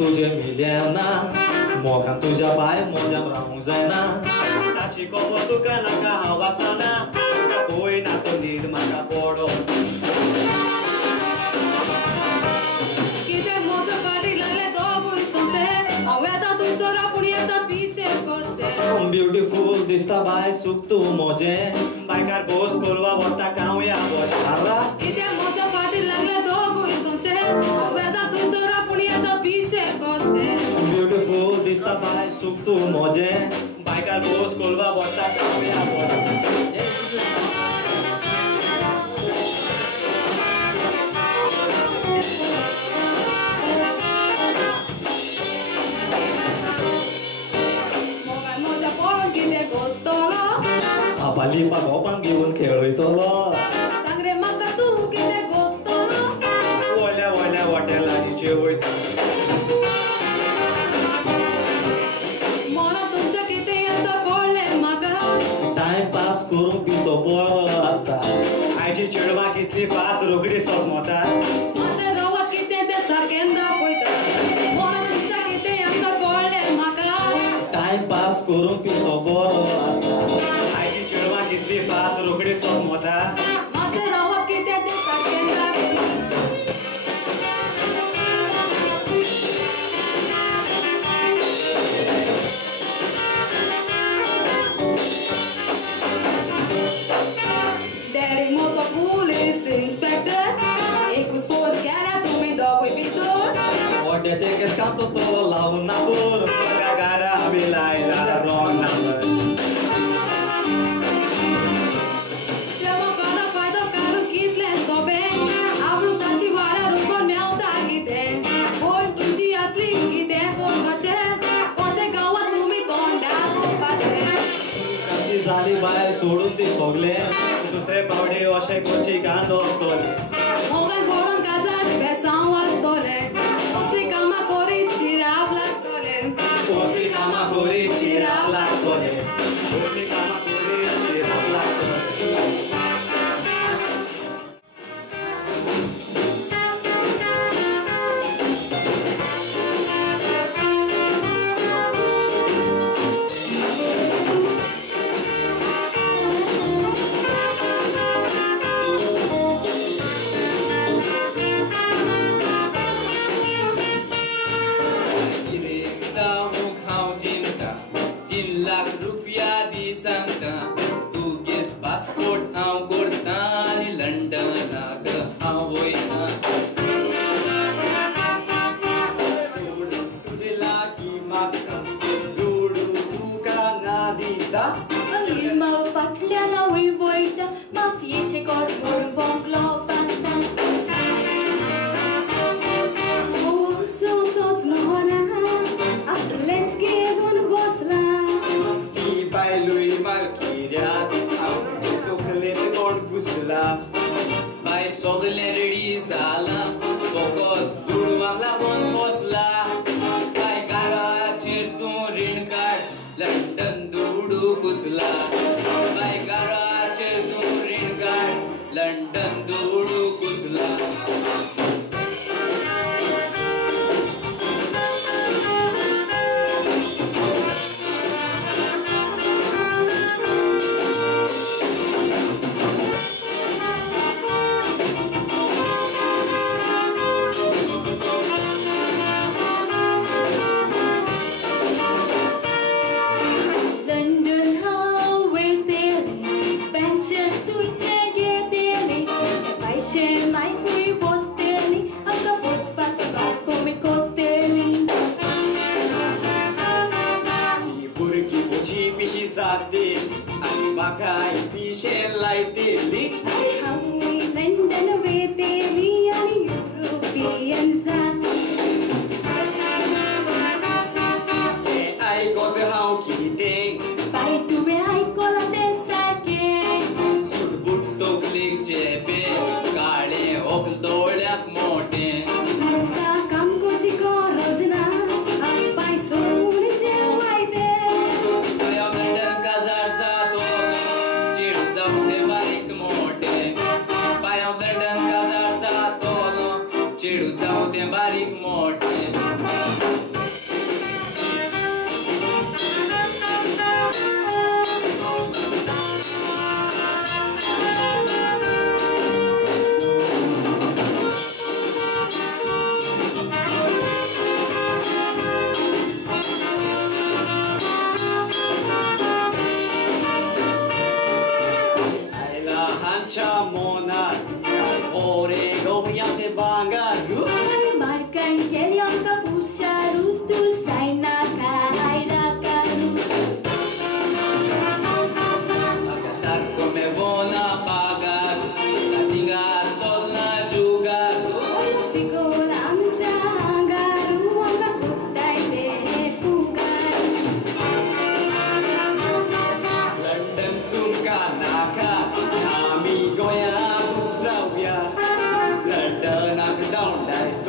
तुझे मिलेना मोगन तुझ्या बाय मोजाम राहूं जायना ताची कोपो तुका नाका हांव वासना पळय ना तो न्हीद म्हाका पडो कित्याक म्हजो फाटीक लागले दोगूय सोंशे हांव येता थंयसर पूण येता पिशे कशे ब्युटिफूल दिसता बाय सुख तूं मोजें बायकार बोस कोलवा वता कावया बशारा कित्याक म्हजो फाटीक लागले दोगूय सोंशे हांव येता थंयसर पूण येता पिशे कशे ब्युटिफूल दिसता बाय सुख तूं मोजें बायकार बोस कोलवा वता कावया Apali pagopan giun खेळयतलो सांग रे म्हाका तूं कितें कोत्तलो वल्या वल्या हॉटेलांचे वयता मोनो तुमचें कितें आसा कळ्ळें म्हाका टायम पास करूंक पिसो बरो आसता आयची चेडवां कितली पास रोखडी सोजमोता म्हजें रवत कितें तें सारकें दाखयता मोनो तुमचें कितें आसा कळ्ळें म्हाका टायम पास करूंक पिसो बरो आसता आयची चेडवां कितली पास रोखडी सोजमोता म्हजें रवत कितें तें सारकें दाखयता Daddy म्हजो पुलीस इन्स्पेक्टर एकूच फोन केल्या तुमी दोगूय भितर वट्याचे केस कांतो तो लावून नापूर पगारा बी लायला रॉंग नंबर जेवण करो फायदो काडून कितलें सोबें आवडून ताची वारा रुकोन मेवता कितें कोण तुमची असली कितें करपाचें कोणत्या गांवांत तुमी तोंडा करपाचें ताची जाली भायर सोडून ती सोगले दुसरे पावडे अशें करची कांदो सोले मोगन फोडून काजार बेसांव वाजतोलें कसली कामां करीत शिराप लागतोलें कसली कामां करी शिराप लागतोले कसली कामां करी शिराप लागतोले ₹3 लाख दी सांगता तू गेस पासपोर्ट हांव kusla Bai sogleri zala Toko durwala bon posla Bai gara chirtu rin card London dudu kusla Bai gara chirtu rin card London dudu kusla Bakai pishe laiteli Hawi London veteli ani European zat I got the how kite Pai tu be ai kola desa ke Surbutto klik chepe Kale ok dolyak mote Ka kam kuchi ko rozna Pai soni je waide Kaya London kazar sa to Chiru zamde barik mote Kaya London kazar sa to Chiru zamde barik mote Chamona, ore go yate bangaru. Markan kelyam ka pusharu tu saina kaira karu Akasar come bona pagar Latinga tolna jugaru Chikola amcha garu anga kutai te pugaru London tunka naka, ami goya tutslavia. London ak down like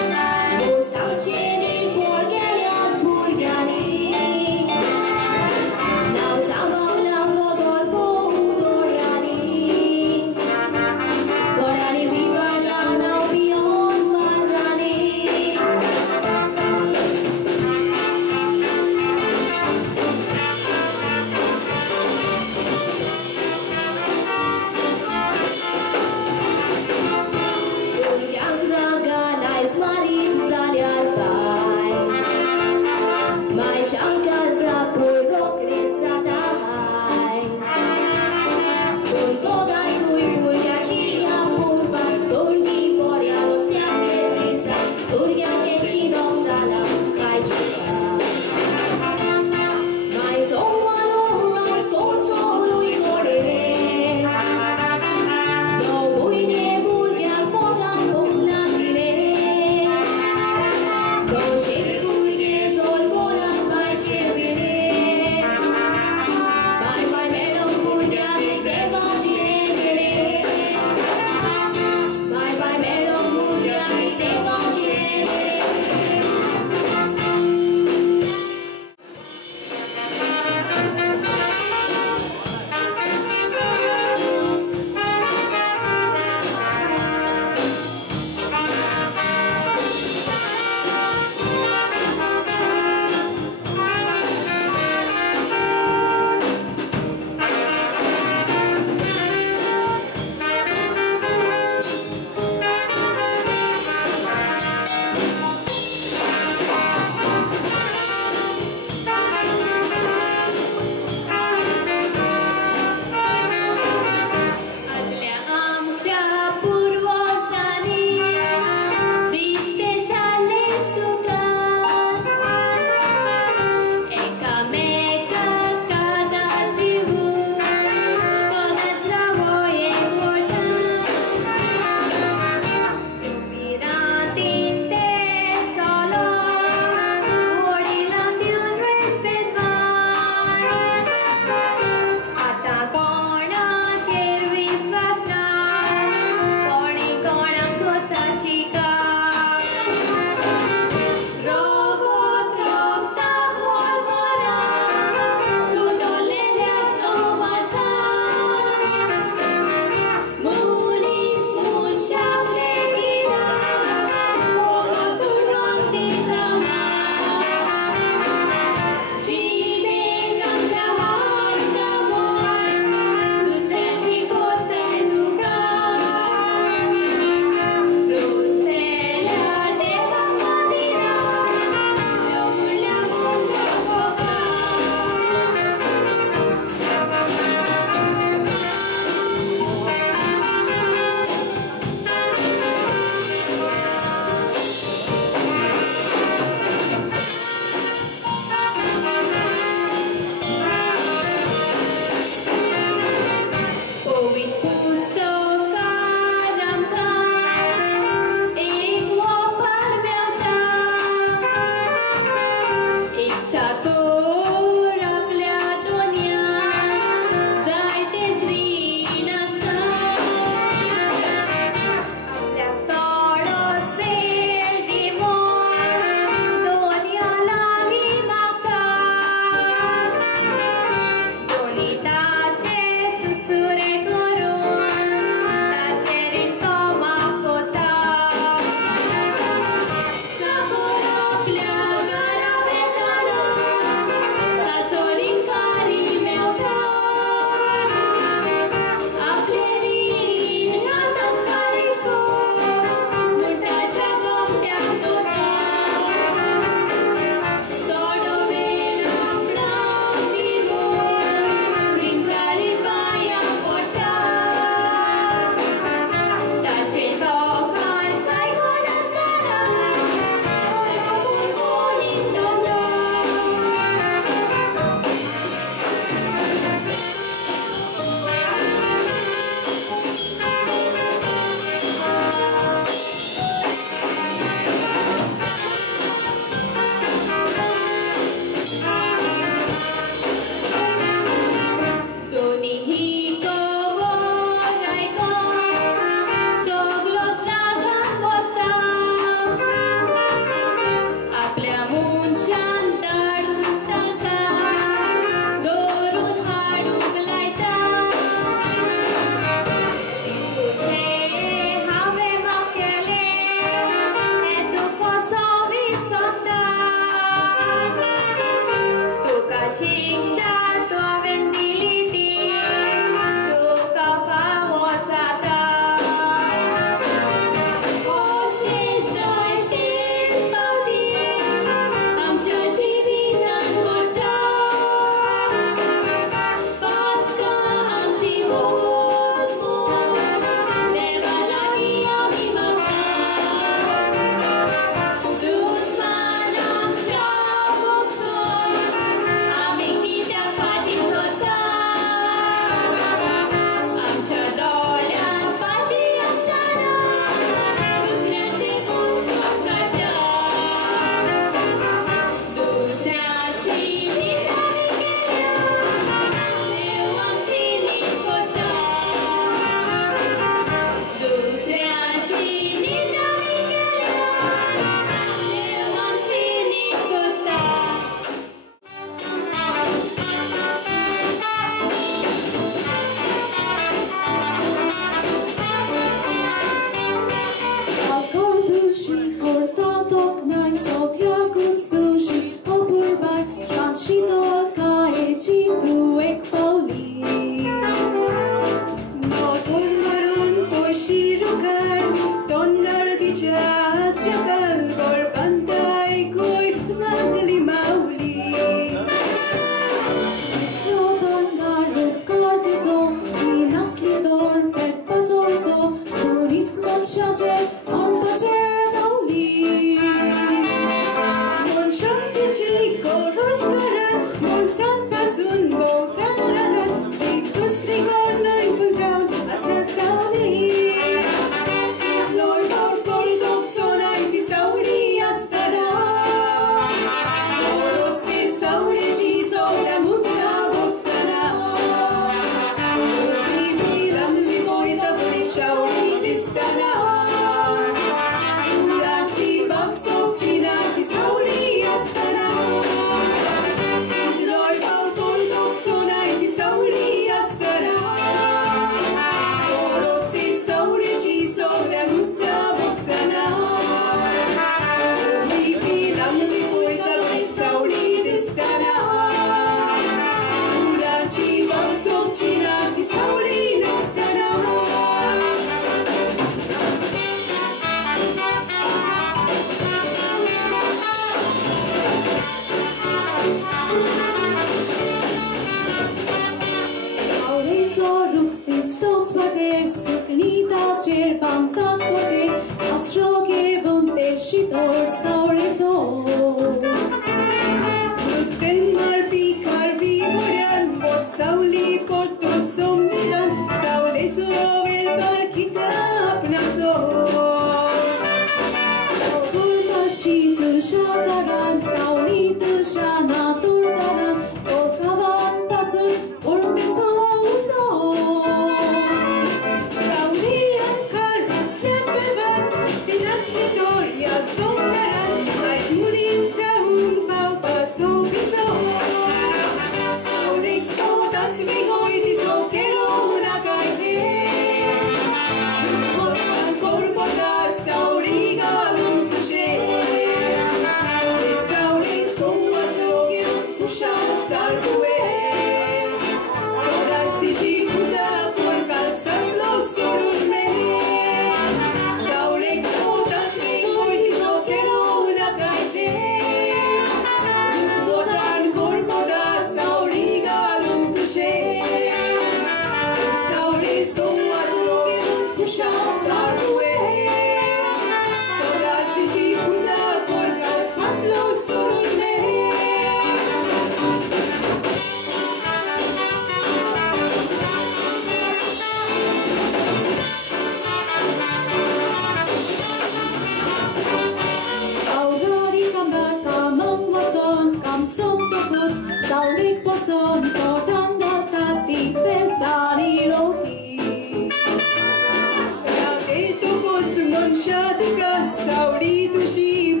Sao đi tu si